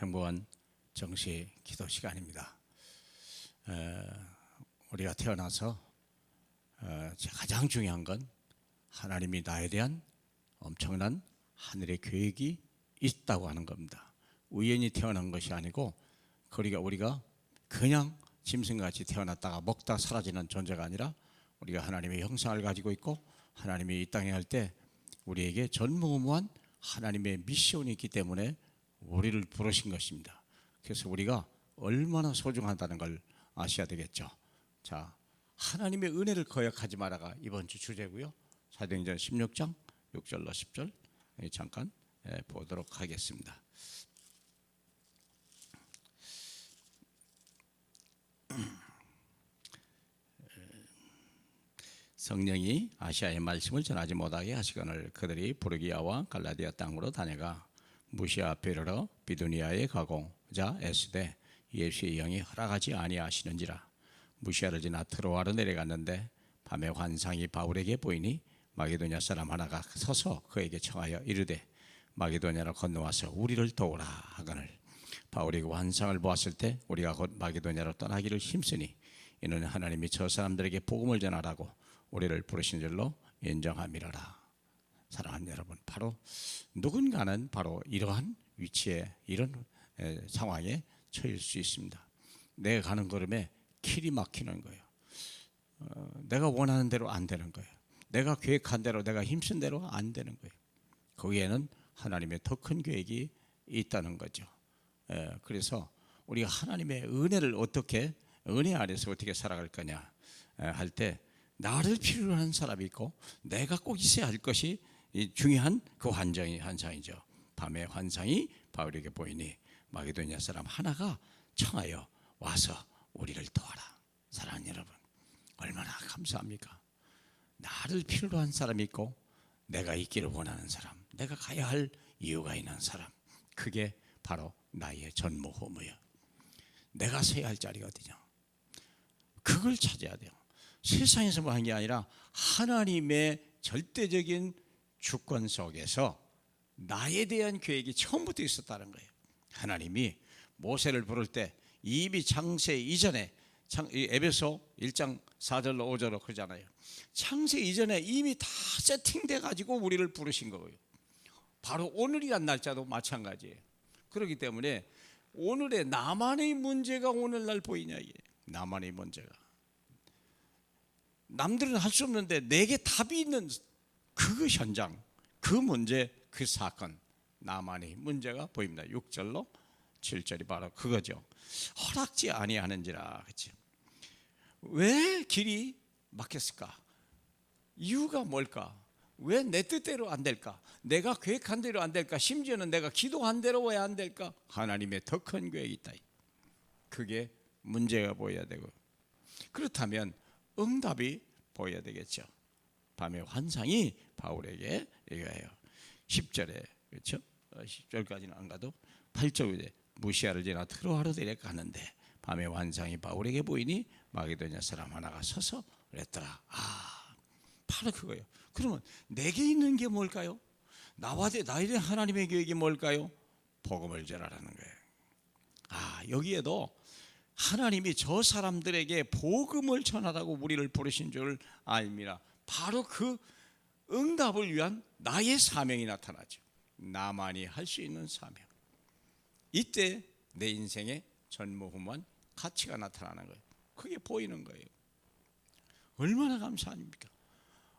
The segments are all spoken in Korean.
행복한 정시 기도 시간입니다. 우리가 태어나서 가장 중요한 건 하나님이 나에 대한 엄청난 하늘의 계획이 있다고 하는 겁니다. 우연히 태어난 것이 아니고 우리가 그냥 짐승같이 태어났다가 먹다 사라지는 존재가 아니라 우리가 하나님의 형상을 가지고 있고 하나님이 이 땅에 할 때 우리에게 전무후무한 하나님의 미션이 있기 때문에 우리를 부르신 것입니다. 그래서 우리가 얼마나 소중하다는 걸 아셔야 되겠죠. 자, 하나님의 은혜를 거역하지 마라가 이번 주 주제고요. 사도행전 16장 6절로 10절 잠깐 보도록 하겠습니다. 성령이 아시아의 말씀을 전하지 못하게 하시거늘 그들이 부르기아와 갈라디아 땅으로 다녀가 무시아 앞에 이르러 비두니아에 가고 자 에스데 예수의 영이 허락하지 아니하시는지라. 무시아를 지나 트로아로 내려갔는데 밤에 환상이 바울에게 보이니 마게도냐 사람 하나가 서서 그에게 청하여 이르되 마게도냐로 건너와서 우리를 도우라 하거늘 바울이 그 환상을 보았을 때 우리가 곧 마게도냐로 떠나기를 힘쓰니 이는 하나님이 저 사람들에게 복음을 전하라고 우리를 부르신 줄로 인정함이라라. 사랑하는 여러분, 바로 누군가는 바로 이러한 위치에 이런 상황에 처할 수 있습니다. 내가 가는 걸음에 길이 막히는 거예요. 내가 원하는 대로 안 되는 거예요. 내가 계획한 대로, 내가 힘쓴 대로 안 되는 거예요. 거기에는 하나님의 더 큰 계획이 있다는 거죠. 그래서 우리가 하나님의 은혜를 은혜 아래서 어떻게 살아갈 거냐 할 때 나를 필요로 하는 사람이 있고 내가 꼭 있어야 할 것이 중요한 그 환상이죠. 밤에 환상이 바울에게 보이니 마게도냐 사람 하나가 청하여 와서 우리를 도와라. 사랑하는 여러분, 얼마나 감사합니까? 나를 필요로 한 사람이 있고 내가 있기를 원하는 사람, 내가 가야 할 이유가 있는 사람, 그게 바로 나의 전무후무예요. 내가 서야 할 자리가 어디냐, 그걸 찾아야 돼요. 세상에서 뭐 한 게 아니라 하나님의 절대적인 주권 속에서 나에 대한 계획이 처음부터 있었다는 거예요. 하나님이 모세를 부를 때 이미 창세 이전에 에베소 1장 4절로 5절로 그러잖아요. 창세 이전에 이미 다 세팅돼 가지고 우리를 부르신 거예요. 바로 오늘이란 날짜도 마찬가지예요. 그렇기 때문에 오늘의 나만의 문제가 오늘날 보이냐, 이게 나만의 문제가. 남들은 할 수 없는데 내게 답이 있는 그 현장, 그 문제, 그 사건, 나만의 문제가 보입니다. 6절로 7절이 바로 그거죠. 허락지 아니하는지라. 그렇지? 왜 길이 막혔을까? 이유가 뭘까? 왜 내 뜻대로 안 될까? 내가 계획한 대로 안 될까? 심지어는 내가 기도한 대로 왜 안 될까? 하나님의 더 큰 계획이 있다. 그게 문제가 보여야 되고, 그렇다면 응답이 보여야 되겠죠. 밤의 환상이 바울에게 얘기해요. 10절에, 그렇죠? 10절까지는 안 가도 8절에 무시아를 지나 트로아로 내려가는데 밤의 환상이 바울에게 보이니 마게도냐 사람 하나가 서서 그랬더라. 바로 그거예요. 그러면 내게 있는 게 뭘까요? 나에 대한 하나님의 계획이 뭘까요? 복음을 전하라는 거예요. 여기에도 하나님이 저 사람들에게 복음을 전하라고 우리를 부르신 줄 알미라. 바로 그 응답을 위한 나의 사명이 나타나죠. 나만이 할 수 있는 사명. 이때 내 인생의 전무후무한 가치가 나타나는 거예요. 그게 보이는 거예요. 얼마나 감사합니까?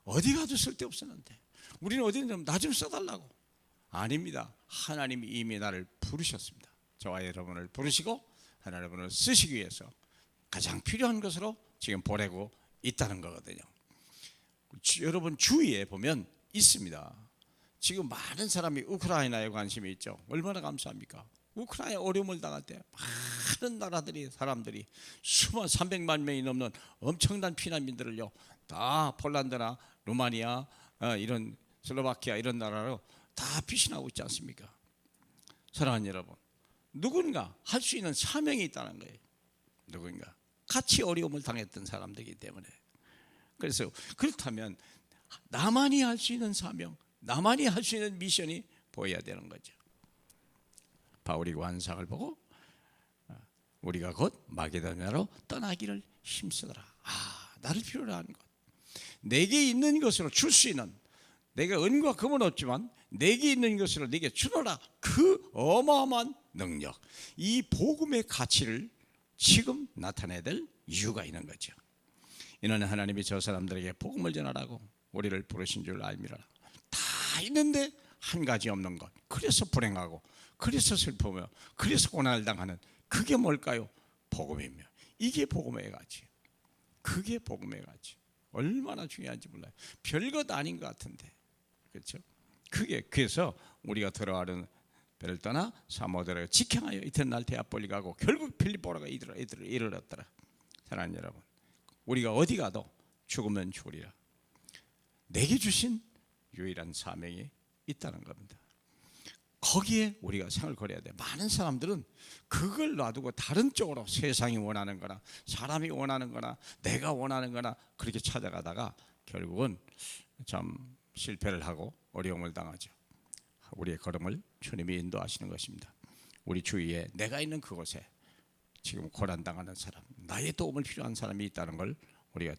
어디 가도 쓸데없었는데 우리는 어디든 나 좀 써달라고. 아닙니다. 하나님이 이미 나를 부르셨습니다. 저와 여러분을 부르시고 여러분을 쓰시기 위해서 가장 필요한 것으로 지금 보내고 있다는 거거든요. 여러분 주위에 보면 있습니다. 지금 많은 사람이 우크라이나에 관심이 있죠. 얼마나 감사합니까? 우크라이나에 어려움을 당할 때 많은 나라들이 사람들이 300만 명이 넘는 엄청난 피난민들을요 다 폴란드나 루마니아 이런 슬로바키아 이런 나라로 다 피신하고 있지 않습니까? 사랑하는 여러분, 누군가 할 수 있는 사명이 있다는 거예요. 누군가 같이 어려움을 당했던 사람들이기 때문에. 그래서 그렇다면 나만이 할 수 있는 사명, 나만이 할 수 있는 미션이 보여야 되는 거죠. 바울이 환상을 보고 우리가 곧 마게도냐로 떠나기를 힘쓰더라. 나를 필요로 하는 것, 내게 있는 것으로 줄 수 있는, 내가 은과 금은 없지만 내게 있는 것으로 내게 주노라. 그 어마어마한 능력, 이 복음의 가치를 지금 나타내야 될 이유가 있는 거죠. 이는 하나님이 저 사람들에게 복음을 전하라고 우리를 부르신 줄 알미라. 다 있는데 한 가지 없는 것, 그래서 불행하고, 그래서 슬프며, 그래서 고난을 당하는, 그게 뭘까요? 복음이며. 이게 복음의 가치. 그게 복음의 가치. 얼마나 중요한지 몰라요. 별것 아닌 것 같은데, 그렇죠? 그게, 그래서 우리가 들어가는 배를 떠나 사모들에게 직행하여 이튿날 데아폴리 가고 결국 필리포라가 이르렀더라. 사랑하는 여러분, 우리가 어디 가도 죽으면 죽으리라. 내게 주신 유일한 사명이 있다는 겁니다. 거기에 우리가 생을 걸어야 돼. 많은 사람들은 그걸 놔두고 다른 쪽으로 세상이 원하는 거나 사람이 원하는 거나 내가 원하는 거나 그렇게 찾아가다가 결국은 참 실패를 하고 어려움을 당하죠. 우리의 걸음을 주님이 인도하시는 것입니다. 우리 주위에 내가 있는 그곳에 지금 고난당하는 사람, 나의 도움을 필요한 사람이 있다는 걸 우리가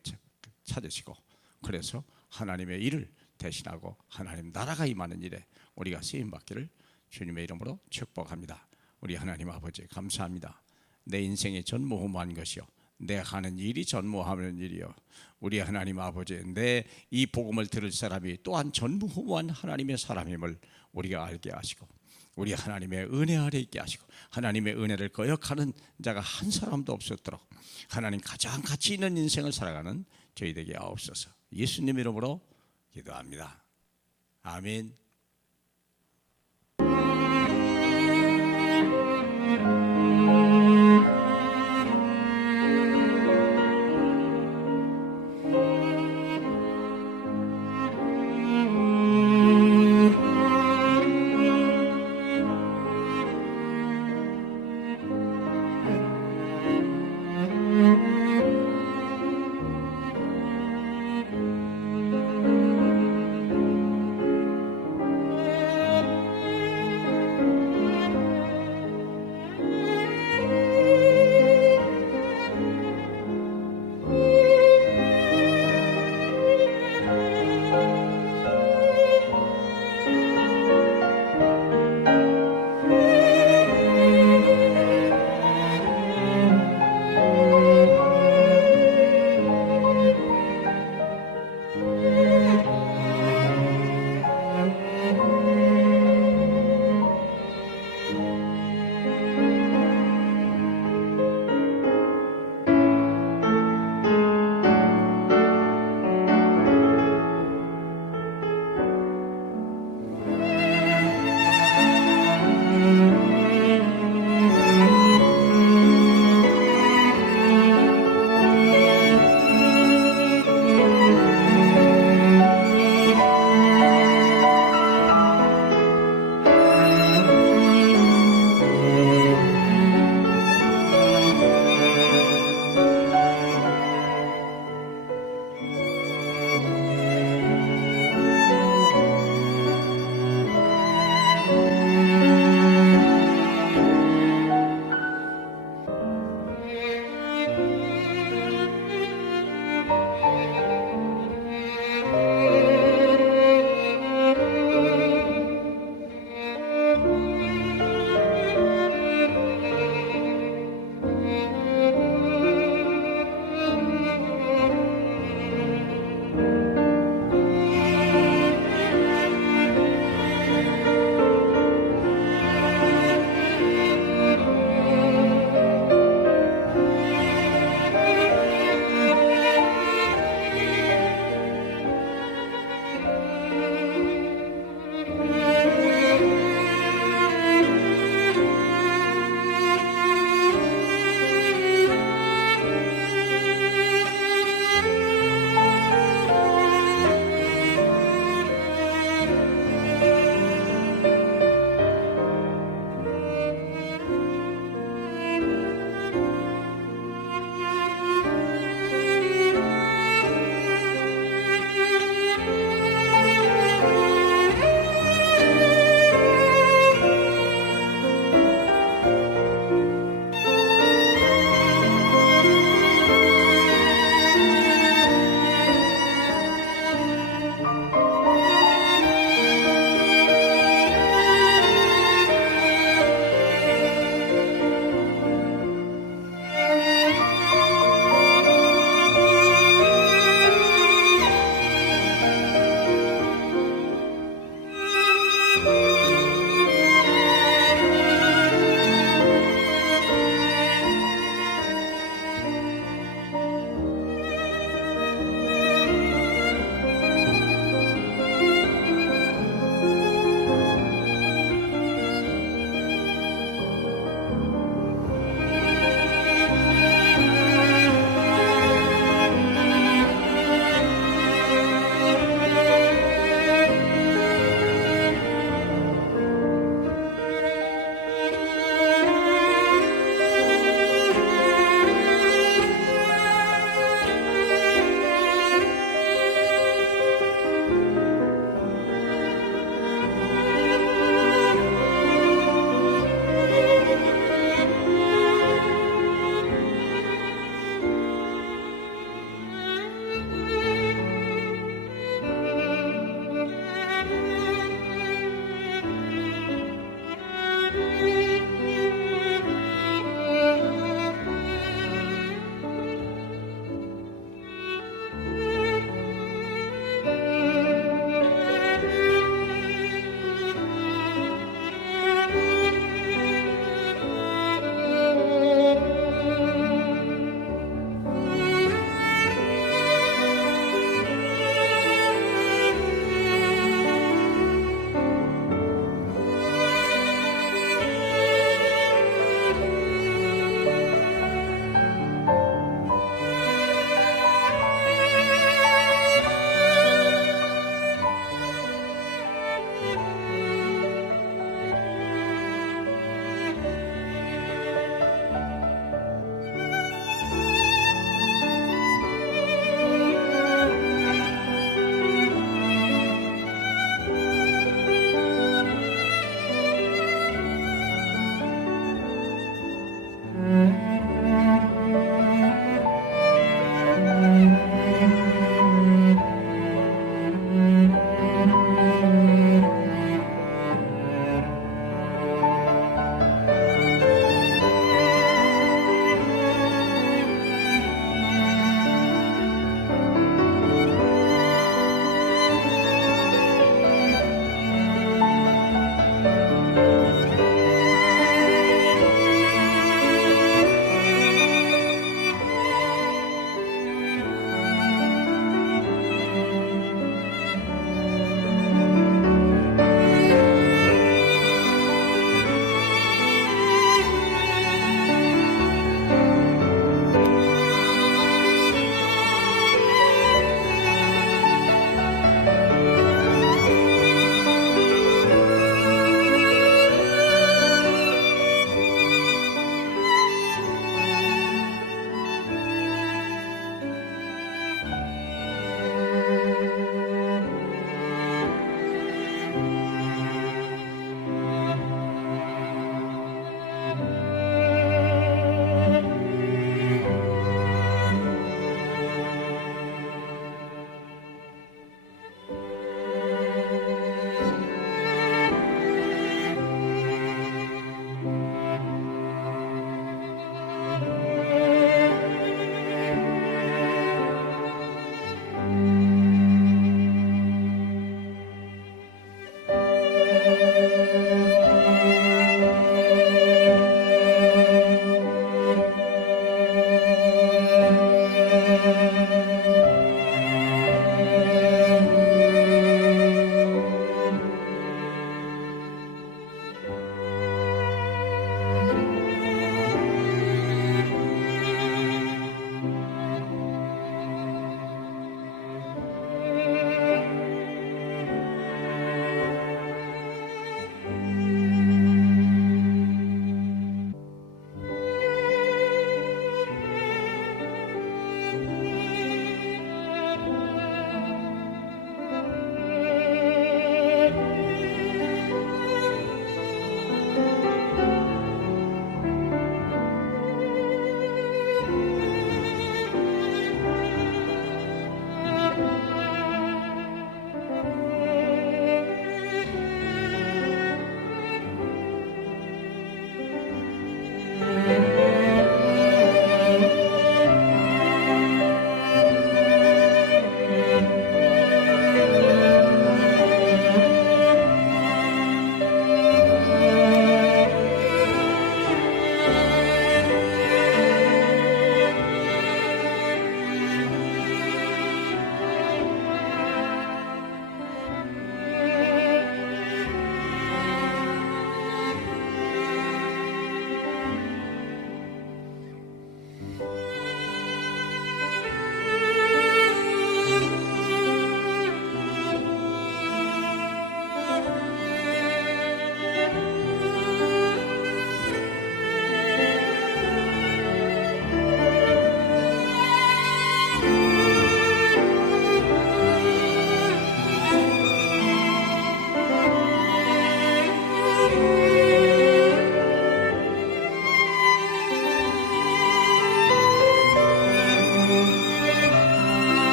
찾으시고, 그래서 하나님의 일을 대신하고 하나님 나라가 임하는 일에 우리가 쓰임받기를 주님의 이름으로 축복합니다. 우리 하나님 아버지 감사합니다. 내 인생이 전무후무한 것이요, 내가 하는 일이 전무하는 일이요, 우리 하나님 아버지, 내 이 복음을 들을 사람이 또한 전무후무한 하나님의 사람임을 우리가 알게 하시고, 우리 하나님의 은혜 아래 있게 하시고, 하나님의 은혜를 거역하는 자가 한 사람도 없었도록 하나님 가장 가치 있는 인생을 살아가는 저희 되게 하옵소서. 예수님 이름으로 기도합니다. 아멘.